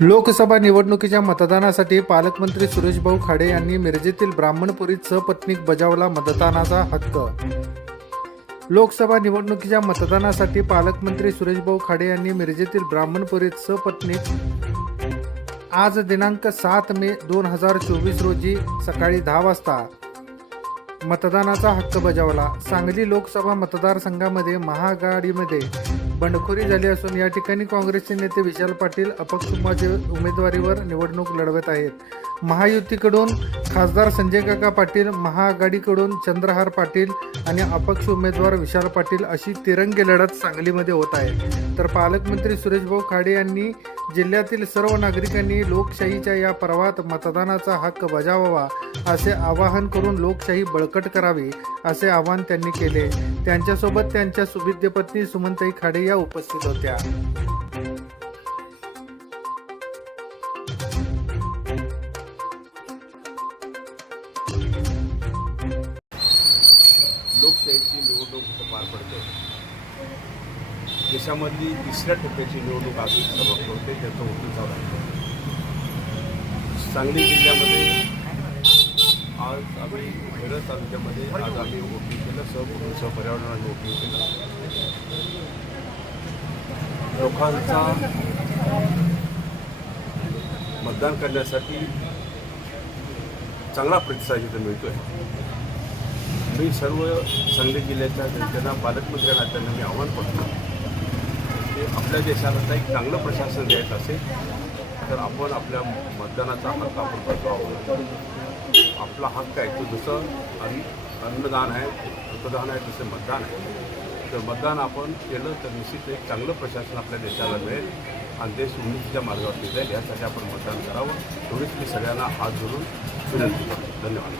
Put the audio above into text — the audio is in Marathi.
लोकसभा निवडणुकीच्या मतदानासाठी पालकमंत्री सुरेशभाऊ खाडे यांनी मिरजेतील ब्राह्मणपुरीत सपत्नीक बजावला मतदानाचा हक्क. लोकसभा निवडणुकीच्या मतदानासाठी पालकमंत्री सुरेशभाऊ खाडे यांनी मिरजेतील ब्राह्मणपुरीत सपत्नीक आज दिनांक सात मे दोन हजार चोवीस रोजी सकाळी दहा वाजता मतदानाचा हक्क बजावला. सांगली लोकसभा मतदारसंघामध्ये महाआघाडीमध्ये बंडखोरी झाली असून या ठिकाणी काँग्रेसचे नेते विशाल पाटील अपक्ष उमेदवारीवर निवडणूक लढवत आहेत. महायुतीकडून खासदार संजय काका पाटील महाआघाडीकडून चंद्रहार पाटील आणि अपक्ष उमेदवार विशाल पाटील अशी तिरंगी लढत सांगलीमध्ये होत आहे. तर पालकमंत्री सुरेशभाऊ खाडे यांनी जिल्ह्यातील सर्व नागरिकांनी लोकशाहीच्या या पर्वात मतदानाचा हक्क बजावावा असे आवाहन करून लोकशाही बळकट करावी असे आवाहन त्यांनी केले. त्यांच्यासोबत त्यांच्या सुविद्य पत्नी सुमनताई खाडे या उपस्थित होत्या. लोकशाहीची निवडणूक इथं पार पडते. देशामधली तिसऱ्या टप्प्याची निवडणूक आज समाप्त होते त्याचं उत्तर चालू आहे सांगली जिल्ह्यामध्ये आज आम्ही खेड तालुक्यामध्ये आज आम्ही वोटिंग केलं सह सहपर्यावरणाने वोटिंग केलं. लोकांचा मतदान करण्यासाठी चांगला प्रतिसाद इथं मिळतोय. मी सर्व सांगली जिल्ह्याच्या जनतेला पालकमंत्री नात्यानं मी आव्हान करतो. की आपल्या देशाला एक चांगलं प्रशासन द्यायचं असेल तर आपण आपल्या मतदानाचा हक्क आपण बजवावा आपला हक्क आहे तो जसं अन्न अन्नदान आहे मतदान आहे तसं मतदान आहे. तर मतदान आपण केलं तर निश्चित एक चांगलं प्रशासन आपल्या देशाला मिळेल आणि देश उन्नतीच्या मार्गावर जाईल यासाठी आपण मतदान करावं. एवढीच मी सगळ्यांना हात धरून विनंती करतो. धन्यवाद.